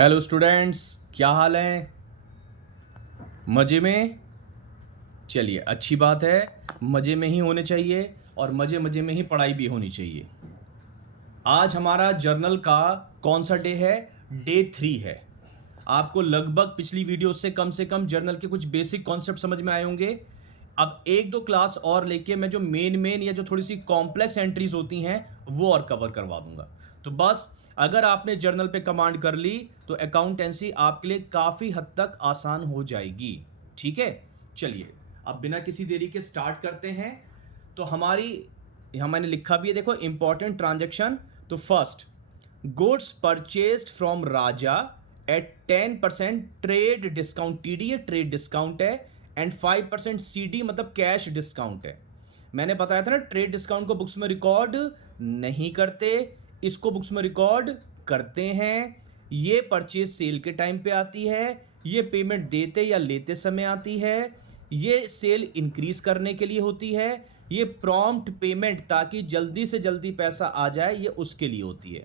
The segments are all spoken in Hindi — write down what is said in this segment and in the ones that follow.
हेलो स्टूडेंट्स, क्या हाल है? मज़े में? चलिए, अच्छी बात है। मज़े में ही होने चाहिए और मज़े मज़े में ही पढ़ाई भी होनी चाहिए। आज हमारा जर्नल का कौन सा डे है? डे 3 है। आपको लगभग पिछली वीडियो से कम जर्नल के कुछ बेसिक कॉन्सेप्ट समझ में आए होंगे। अब एक दो क्लास और लेके मैं जो मेन या जो थोड़ी सी कॉम्प्लेक्स एंट्रीज होती हैं वो और कवर करवा दूंगा। तो बस अगर आपने जर्नल पे कमांड कर ली तो अकाउंटेंसी आपके लिए काफ़ी हद तक आसान हो जाएगी। ठीक है, चलिए अब बिना किसी देरी के स्टार्ट करते हैं। तो हमारी यहाँ मैंने लिखा भी है, देखो, इंपॉर्टेंट ट्रांजेक्शन। तो first, goods purchased from Raja at 10% trade discount, TD trade discount है, एंड 5% सीडी मतलब कैश डिस्काउंट है। मैंने बताया था ना, ट्रेड डिस्काउंट को बुक्स में रिकॉर्ड नहीं करते, इसको बुक्स में रिकॉर्ड करते हैं। ये परचेज सेल के टाइम पे आती है, ये पेमेंट देते या लेते समय आती है, ये सेल इंक्रीज करने के लिए होती है, ये प्रॉम्प्ट पेमेंट ताकि जल्दी से जल्दी पैसा आ जाए ये उसके लिए होती है।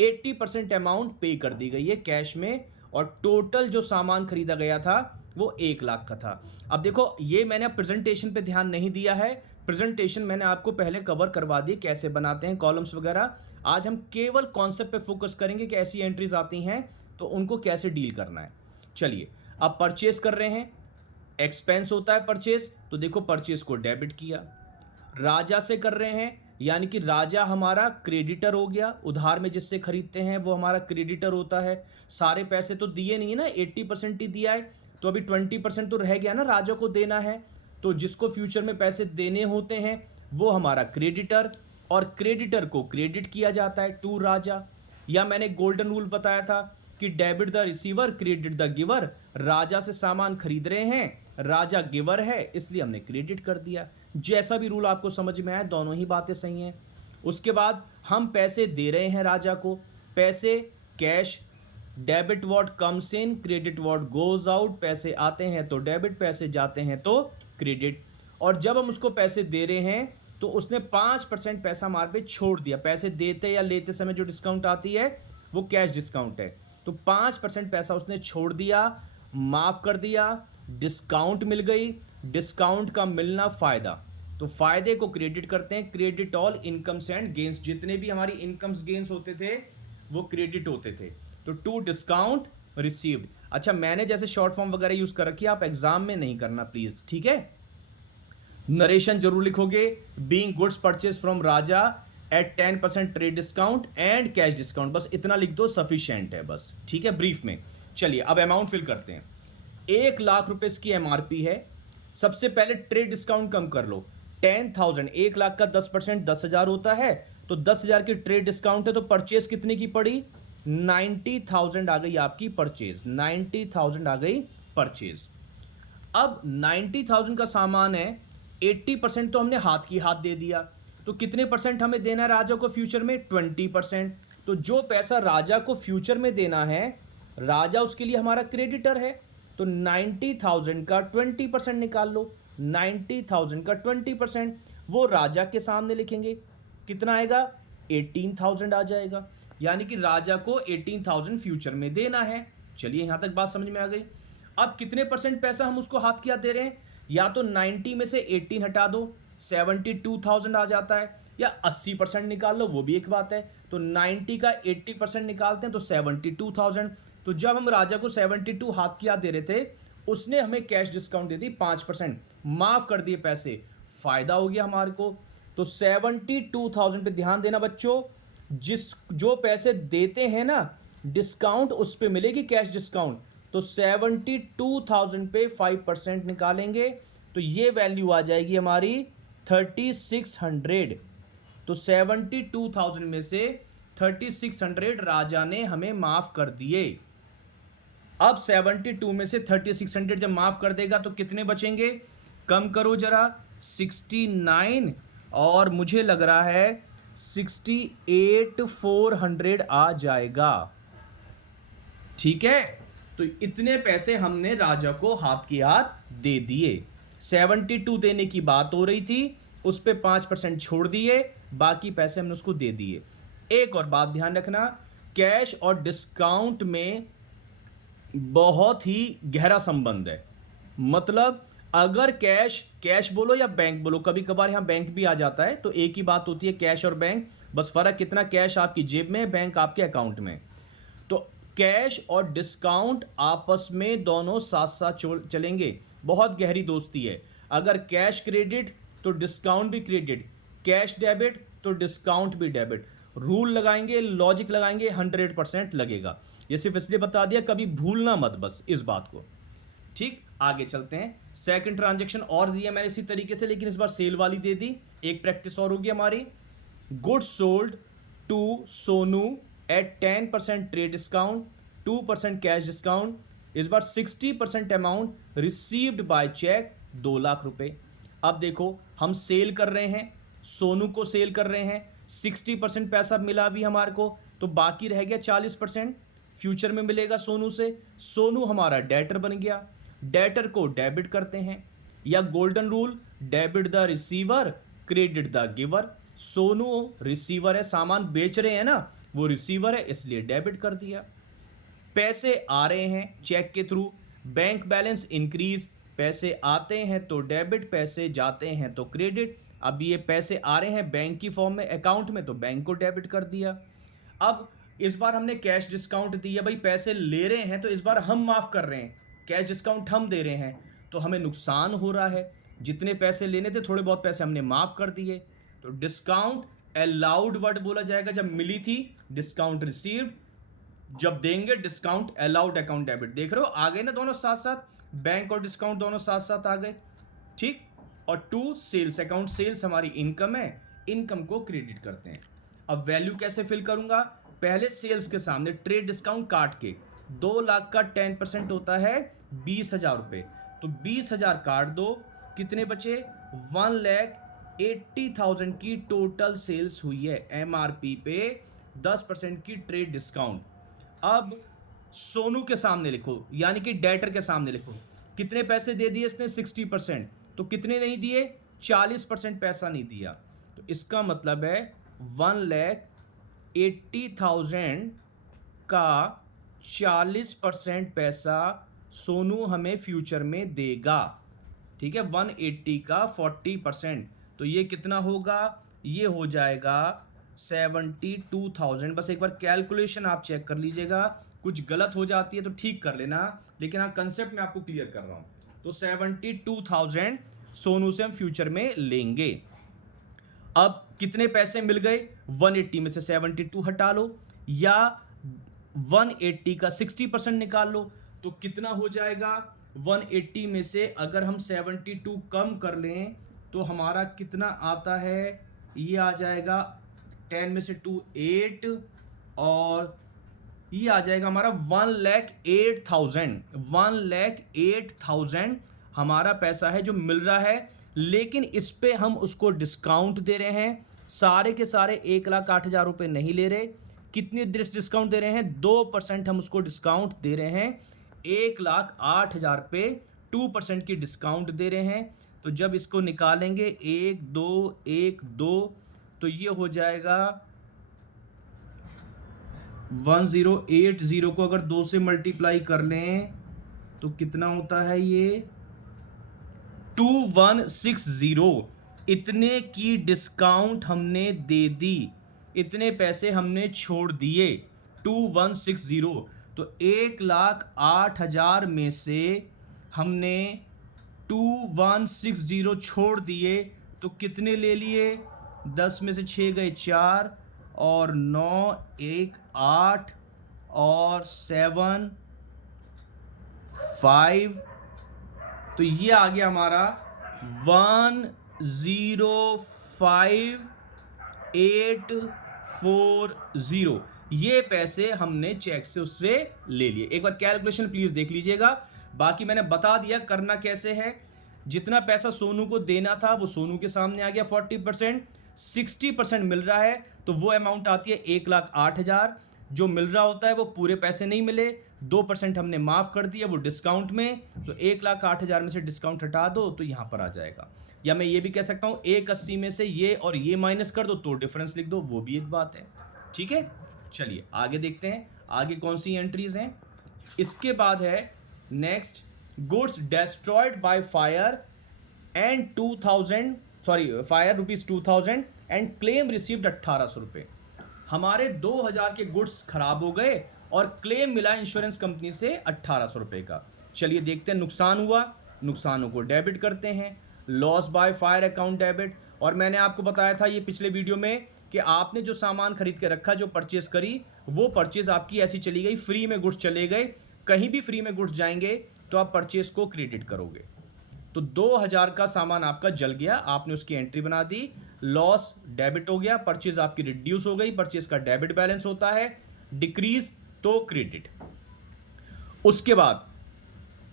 80% अमाउंट पे कर दी गई है कैश में, और टोटल जो सामान खरीदा गया था वो 1 लाख का था। अब देखो, ये मैंने प्रेजेंटेशन पे ध्यान नहीं दिया है। प्रेजेंटेशन मैंने आपको पहले कवर करवा दी, कैसे बनाते हैं कॉलम्स वगैरह। आज हम केवल कॉन्सेप्ट पे फोकस करेंगे कि ऐसी एंट्रीज आती हैं तो उनको कैसे डील करना है। चलिए, अब परचेज कर रहे हैं, एक्सपेंस होता है परचेज, तो देखो परचेज को डेबिट किया। राजा से कर रहे हैं, यानी कि राजा हमारा क्रेडिटर हो गया, उधार में जिससे खरीदते हैं वो हमारा क्रेडिटर होता है। सारे पैसे तो दिए नहीं है ना, 80% ही दिया है, तो अभी 20% तो रह गया ना, राजा को देना है। तो जिसको फ्यूचर में पैसे देने होते हैं वो हमारा क्रेडिटर, और क्रेडिटर को क्रेडिट किया जाता है टू राजा। या मैंने गोल्डन रूल बताया था कि debit the receiver credit the giver. राजा से सामान खरीद रहे हैं, राजा गिवर है, इसलिए हमने क्रेडिट कर दिया। जैसा भी रूल आपको समझ में आए, दोनों ही बातें सही हैं। उसके बाद हम पैसे दे रहे हैं राजा को, पैसे cash, debit what comes in, credit what goes out. पैसे आते हैं तो डेबिट, पैसे जाते हैं तो क्रेडिट। और जब हम उसको पैसे दे रहे हैं तो उसने 5% पैसा हमारे पे छोड़ दिया। पैसे देते या लेते समय जो डिस्काउंट आती है वो कैश डिस्काउंट है, तो 5% पैसा उसने छोड़ दिया, माफ कर दिया, डिस्काउंट मिल गई। डिस्काउंट का मिलना फायदा, तो फायदे को क्रेडिट करते हैं। Credit all incomes and gains, जितने भी हमारी इनकम्स गेन्स होते थे वो क्रेडिट होते थे। तो टू डिस्काउंट रिसीव्ड। अच्छा, मैंने जैसे शॉर्ट फॉर्म वगैरह यूज कर रखी है, आप एग्जाम में नहीं करना प्लीज, ठीक है। नरेशन जरूर लिखोगे, being goods purchase from Raja at 10% trade discount and cash discount, बस इतना लिख दो, सफिशिएंट है बस, ठीक है, ब्रीफ में। चलिए अब अमाउंट फिल करते हैं। 1 लाख रुपए इसकी एमआरपी है। सबसे पहले ट्रेड डिस्काउंट कम कर लो, 10,000, 1 लाख का 10% 10,000 होता है, तो 10,000 की ट्रेड डिस्काउंट है, तो परचेज कितने की पड़ी? 90,000 आ गई आपकी परचेज, 90,000 आ गई परचेज। अब 90,000 का सामान है, 80% तो हमने हाथ की हाथ दे दिया, तो कितने परसेंट हमें देना है राजा को फ्यूचर में? 20%। तो जो पैसा राजा को फ्यूचर में देना है, राजा उसके लिए हमारा क्रेडिटर है, तो 90,000 का 20% निकाल लो। 90,000 का 20% वो राजा के सामने लिखेंगे, कितना आएगा? 18,000 आ जाएगा, यानी कि राजा को 18,000 फ्यूचर में देना है। चलिए, यहां तक बात समझ में आ गई। अब कितने परसेंट पैसा हम उसको हाथ क्या दे रहे हैं? या तो 90 में से 18 हटा दो, 72,000 आ जाता है, या 80% निकाल लो, वो भी एक बात है। तो 90 का 80% निकालते हैं तो 72,000। तो जब हम राजा को 72 हाथ की हाथ दे रहे थे, उसने हमें कैश डिस्काउंट दे दी 5%, माफ कर दिए पैसे, फायदा हो गया हमारे को। तो 72,000 पे ध्यान देना बच्चों, जो पैसे देते हैं ना डिस्काउंट, उस पे मिलेगी कैश डिस्काउंट। तो 72,000 पे 5% निकालेंगे तो ये वैल्यू आ जाएगी हमारी 3,600। तो 72,000 में से 3,600 राजा ने हमें माफ कर दिए। अब 72 में से 3,600 जब माफ कर देगा तो कितने बचेंगे? कम करो जरा, 69, और मुझे लग रहा है 68,400 आ जाएगा, ठीक है। तो इतने पैसे हमने राजा को हाथ की हाथ दे दिए। 72 देने की बात हो रही थी, उस पे 5% छोड़ दिए, बाकी पैसे हमने उसको दे दिए। एक और बात ध्यान रखना, कैश और डिस्काउंट में बहुत ही गहरा संबंध है। मतलब अगर कैश कैश बोलो या बैंक बोलो, कभी कभार यहाँ बैंक भी आ जाता है, तो एक ही बात होती है कैश और बैंक, बस फर्क कितना, कैश आपकी जेब में है, बैंक आपके अकाउंट में। तो कैश और डिस्काउंट आपस में दोनों साथ साथ चलेंगे, बहुत गहरी दोस्ती है। अगर कैश क्रेडिट तो डिस्काउंट भी क्रेडिट, कैश डेबिट तो डिस्काउंट भी डेबिट। रूल लगाएंगे, लॉजिक लगाएंगे, 100% लगेगा। ये सिर्फ इसलिए बता दिया, कभी भूलना मत बस इस बात को। ठीक, आगे चलते हैं। सेकंड ट्रांजेक्शन और दिया मैंने इसी तरीके से, लेकिन इस बार सेल वाली दे दी। एक प्रैक्टिस और होगी हमारी। Goods sold to Sonu at 10% trade discount, 2% cash discount. इस बार 60% amount received by cheque, 2 lakh रुपए। अब देखो हम सेल कर रहे हैं, सोनू को सेल कर रहे हैं, 60% पैसा मिला भी हमारे को, तो बाकी रह गया 40% फ्यूचर में मिलेगा सोनू से। सोनू हमारा डेटर बन गया, डेटर को डेबिट करते हैं, या golden rule, debit the receiver credit the giver. Sonu receiver है, सामान बेच रहे हैं ना, वो रिसीवर है, इसलिए डेबिट कर दिया। पैसे आ रहे हैं चेक के थ्रू, बैंक बैलेंस इंक्रीज, पैसे आते हैं तो डेबिट, पैसे जाते हैं तो क्रेडिट। अब ये पैसे आ रहे हैं बैंक की फॉर्म में अकाउंट में, तो बैंक को डेबिट कर दिया। अब इस बार हमने कैश डिस्काउंट दिया, भाई पैसे ले रहे हैं तो इस बार हम माफ़ कर रहे हैं, कैश डिस्काउंट हम दे रहे हैं, तो हमें नुकसान हो रहा है। जितने पैसे लेने थे थोड़े बहुत पैसे हमने माफ़ कर दिए, तो डिस्काउंट अलाउड वर्ड बोला जाएगा जब मिली थी, डिस्काउंट रिसीव्ड जब देंगे, डिस्काउंट अलाउड अकाउंट डेबिट। देख रहे हो आ गए ना दोनों साथ साथ, बैंक और डिस्काउंट दोनों साथ साथ आ गए। ठीक, और 2 सेल्स अकाउंट, सेल्स हमारी इनकम है, इनकम को क्रेडिट करते हैं। अब वैल्यू कैसे फिल करूंगा, पहले सेल्स के सामने ट्रेड डिस्काउंट काट के, 2 लाख का 10% होता है 20,000 रुपये, तो 20,000 काट दो, कितने बचे, 1,80,000 की टोटल सेल्स हुई है। एमआरपी पे 10% की ट्रेड डिस्काउंट। अब सोनू के सामने लिखो, यानी कि डेटर के सामने लिखो, कितने पैसे दे दिए इसने, 60%, तो कितने नहीं दिए, 40% पैसा नहीं दिया, तो इसका मतलब है 1,80,000 का 40% पैसा सोनू हमें फ्यूचर में देगा। ठीक है, 180 का 40%, तो ये कितना होगा, ये हो जाएगा 72,000। बस एक बार कैलकुलेशन आप चेक कर लीजिएगा, कुछ गलत हो जाती है तो ठीक कर लेना, लेकिन हाँ कंसेप्ट मैं आपको क्लियर कर रहा हूँ। तो 72,000 सोनू से हम फ्यूचर में लेंगे। अब कितने पैसे मिल गए, 180 में से 72 हटा लो, या 180 का 60% निकाल लो, तो कितना हो जाएगा, 180 में से अगर हम 72 कम कर लें तो हमारा कितना आता है, ये आ जाएगा 10 में से 2 8, और ये आ जाएगा हमारा 1,08,000। 1,08,000 हमारा पैसा है जो मिल रहा है, लेकिन इस पे हम उसको डिस्काउंट दे रहे हैं। सारे के सारे 1,08,000 रुपये नहीं ले रहे, कितनी डिस्काउंट दे रहे हैं, 2% हम उसको डिस्काउंट दे रहे हैं। 1,08,000 पे 2% की डिस्काउंट दे रहे हैं, तो जब इसको निकालेंगे 1 2 1 2, तो ये हो जाएगा 1080 को अगर 2 से मल्टीप्लाई कर लें तो कितना होता है, ये 2160। इतने की डिस्काउंट हमने दे दी, इतने पैसे हमने छोड़ दिए, 2160। तो 1,08,000 में से हमने 2160 छोड़ दिए, तो कितने ले लिए, 10 में से 6 गए 4, और 9 1 8, और 7 5, तो ये आ गया हमारा 105,840। ये पैसे हमने चेक से उससे ले लिए। एक बार कैलकुलेशन प्लीज देख लीजिएगा, बाकी मैंने बता दिया करना कैसे है। जितना पैसा सोनू को देना था वो सोनू के सामने आ गया 40%, 60% मिल रहा है, तो वो अमाउंट आती है 1,08,000। जो मिल रहा होता है वो पूरे पैसे नहीं मिले, 2% हमने माफ़ कर दिया वो डिस्काउंट में, तो 1,08,000 में से डिस्काउंट हटा दो तो यहाँ पर आ जाएगा। या मैं ये भी कह सकता हूँ 180 में से ये और ये माइनस कर दो तो डिफरेंस लिख दो, वो भी एक बात है। ठीक है, चलिए आगे देखते हैं आगे कौन सी एंट्रीज हैं। इसके बाद है next, goods destroyed by fire and 2000 fire ₹2000 and claim received 1800 रुपये। हमारे 2000 के गुड्स खराब हो गए और क्लेम मिला इंश्योरेंस कंपनी से 1800 रुपये का। चलिए देखते हैं, नुकसान हुआ, नुकसानों को डेबिट करते हैं। Loss by fire account debit. और मैंने आपको बताया था ये पिछले वीडियो में कि आपने जो सामान खरीद के रखा, जो परचेज करी, वो परचेज आपकी ऐसी चली गई, फ्री में गुड्स चले गए। कहीं भी फ्री में गुड्स जाएंगे तो आप परचेज को क्रेडिट करोगे। तो 2000 का सामान आपका जल गया, आपने उसकी एंट्री बना दी, लॉस डेबिट हो गया, परचेज आपकी रिड्यूस हो गई, परचेज का डेबिट बैलेंस होता है, डिक्रीज तो क्रेडिट। उसके बाद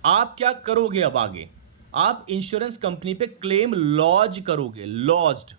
आप क्या करोगे, अब आगे आप इंश्योरेंस कंपनी पे क्लेम लॉज करोगे, लॉज्ड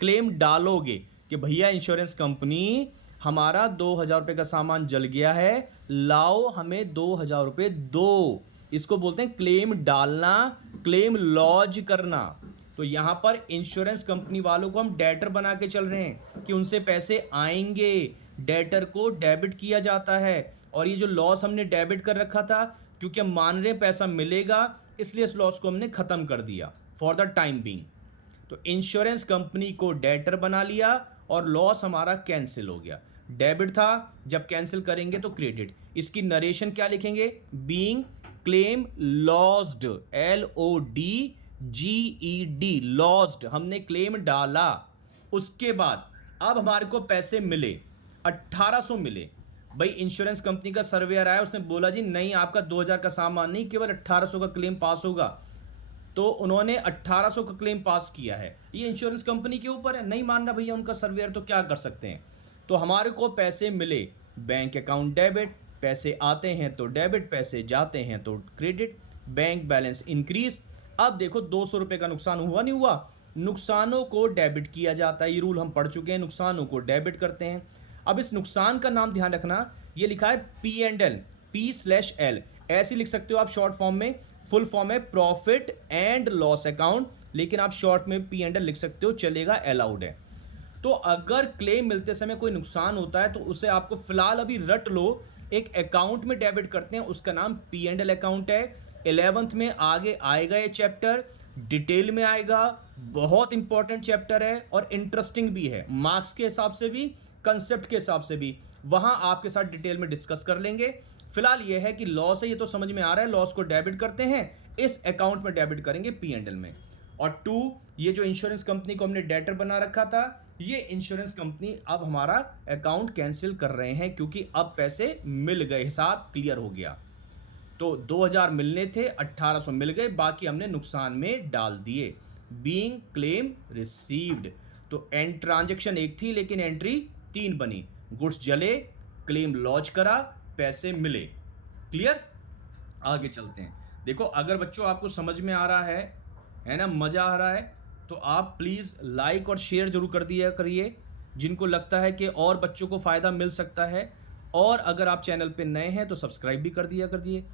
क्लेम डालोगे कि भैया इंश्योरेंस कंपनी हमारा 2000 रुपये का सामान जल गया है, लाओ हमें 2000 रुपये दो। इसको बोलते हैं क्लेम डालना, क्लेम लॉज करना। तो यहां पर इंश्योरेंस कंपनी वालों को हम डेटर बना के चल रहे हैं कि उनसे पैसे आएंगे, डेटर को डेबिट किया जाता है। और ये जो लॉस हमने डेबिट कर रखा था, क्योंकि हम मान रहे हैं पैसा मिलेगा, इसलिए इस लॉस को हमने खत्म कर दिया फॉर द टाइम बीइंग। तो इंश्योरेंस कंपनी को डेटर बना लिया और लॉस हमारा कैंसिल हो गया। डेबिट था, जब कैंसिल करेंगे तो क्रेडिट। इसकी नरेशन क्या लिखेंगे, being claim lost, LODGED, lost, हमने क्लेम डाला। उसके बाद अब हमारे को पैसे मिले, 1800 मिले। भाई इंश्योरेंस कंपनी का सर्वेयर आया, उसने बोला जी नहीं, आपका 2000 का सामान नहीं, केवल 1800 का क्लेम पास होगा। तो उन्होंने 1800 का क्लेम पास किया है। ये इंश्योरेंस कंपनी के ऊपर है, नहीं मान रहा भैया उनका सर्वेयर, तो क्या कर सकते हैं। तो हमारे को पैसे मिले, बैंक अकाउंट डेबिट, पैसे आते हैं तो डेबिट, पैसे जाते हैं तो क्रेडिट, बैंक बैलेंस इंक्रीज। अब देखो 200 रुपये का नुकसान हुआ नहीं हुआ, नुकसानों को डेबिट किया जाता है। ये रूल हम पढ़ चुके हैं, नुकसानों को डेबिट करते हैं। अब इस नुकसान का नाम ध्यान रखना, ये लिखा है P&L, P/L, ऐसे लिख सकते हो आप शॉर्ट फॉर्म में। फुल फॉर्म है प्रॉफिट एंड लॉस अकाउंट, लेकिन आप शॉर्ट में P&L लिख सकते हो, चलेगा, अलाउड है। तो अगर क्लेम मिलते समय कोई नुकसान होता है तो उसे आपको फिलहाल अभी रट लो, एक अकाउंट में डेबिट करते हैं, उसका नाम P&L अकाउंट है। 11th में आगे आएगा ये चैप्टर, डिटेल में आएगा, बहुत इंपॉर्टेंट चैप्टर है और इंटरेस्टिंग भी है, मार्क्स के हिसाब से भी, कंसेप्ट के हिसाब से भी। वहां आपके साथ डिटेल में डिस्कस कर लेंगे। फिलहाल ये है कि लॉस है, ये तो समझ में आ रहा है, लॉस को डेबिट करते हैं, इस अकाउंट में डेबिट करेंगे P&L में। और 2, ये जो इंश्योरेंस कंपनी को हमने डेटर बना रखा था, ये इंश्योरेंस कंपनी अब हमारा अकाउंट कैंसिल कर रहे हैं, क्योंकि अब पैसे मिल गए, हिसाब क्लियर हो गया। तो 2000 मिलने थे, 1800 मिल गए, बाकी हमने नुकसान में डाल दिए, बीइंग क्लेम रिसीव्ड। तो एंड ट्रांजेक्शन एक थी, लेकिन एंट्री 3 बनी, गुड्स जले, क्लेम लॉन्च करा, पैसे मिले। क्लियर, आगे चलते हैं। देखो अगर बच्चों आपको समझ में आ रहा है ना, मजा आ रहा है, तो आप प्लीज लाइक और शेयर जरूर कर दिया करिए, जिनको लगता है कि और बच्चों को फायदा मिल सकता है। और अगर आप चैनल पे नए हैं तो सब्सक्राइब भी कर दिया करिए,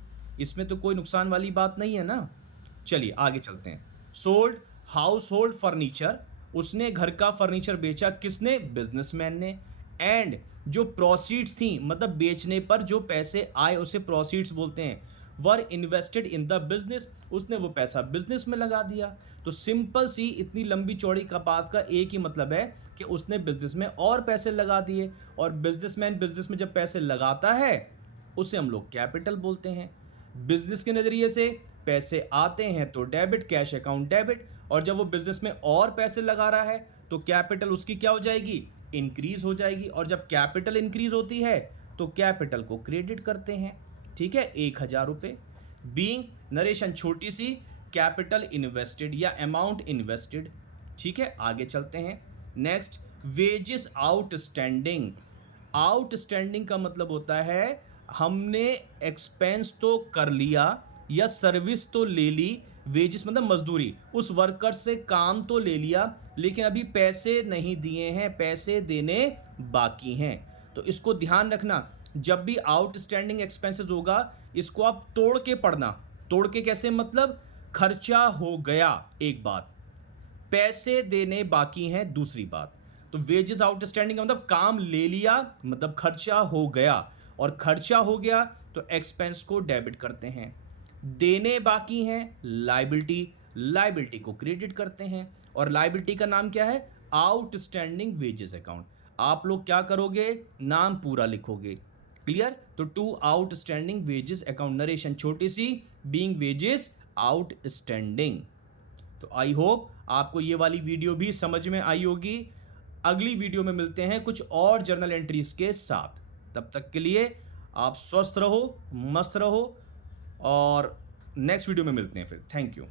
इसमें तो कोई नुकसान वाली बात नहीं है ना। चलिए आगे चलते हैं। सोल्ड हाउस होल्ड फर्नीचर, उसने घर का फर्नीचर बेचा, किसने, बिजनेसमैन ने। एंड जो प्रोसीड्स थी, मतलब बेचने पर जो पैसे आए उसे प्रोसीड्स बोलते हैं, वर इन्वेस्टेड इन द बिजनेस, उसने वो पैसा बिजनेस में लगा दिया। तो सिंपल सी इतनी लंबी चौड़ी का बात का एक ही मतलब है कि उसने बिजनेस में और पैसे लगा दिए। और बिजनेसमैन बिजनेस में जब पैसे लगाता है उसे हम लोग कैपिटल बोलते हैं। बिजनेस के नज़रिए से पैसे आते हैं तो डेबिट, कैश अकाउंट डेबिट, और जब वो बिजनेस में और पैसे लगा रहा है तो कैपिटल उसकी क्या हो जाएगी, इंक्रीज हो जाएगी। और जब कैपिटल इंक्रीज होती है तो कैपिटल को क्रेडिट करते हैं। ठीक है, 1000 रुपये। बीइंग नरेशन छोटी सी, कैपिटल इन्वेस्टेड या अमाउंट इन्वेस्टेड। ठीक है, आगे चलते हैं। Next, wages outstanding. आउटस्टैंडिंग का मतलब होता है हमने एक्सपेंस तो कर लिया या सर्विस तो ले ली, वेजेस मतलब मजदूरी, उस वर्कर से काम तो ले लिया, लेकिन अभी पैसे नहीं दिए हैं, पैसे देने बाकी हैं। तो इसको ध्यान रखना, जब भी आउटस्टैंडिंग एक्सपेंसेस होगा इसको आप तोड़ के पढ़ना। तोड़ के कैसे, मतलब खर्चा हो गया एक बात, पैसे देने बाकी हैं दूसरी बात। तो तो वेजेस आउटस्टैंडिंग का मतलब काम ले लिया, मतलब खर्चा हो गया, और खर्चा हो गया तो एक्सपेंस को डेबिट करते हैं। देने बाकी हैं लाइबिलिटी, लाइबिलिटी को क्रेडिट करते हैं, और लाइबिलिटी का नाम क्या है? Outstanding wages account. आप लोग क्या करोगे? नाम पूरा लिखोगे। क्लियर? तो to outstanding wages account, narration छोटी सी, बीइंग वेजेस आउटस्टैंडिंग। तो आई होप आपको ये वाली वीडियो भी समझ में आई होगी। अगली वीडियो में मिलते हैं कुछ और जर्नल एंट्रीज के साथ। तब तक के लिए आप स्वस्थ रहो, मस्त रहो, और नेक्स्ट वीडियो में मिलते हैं फिर। Thank you.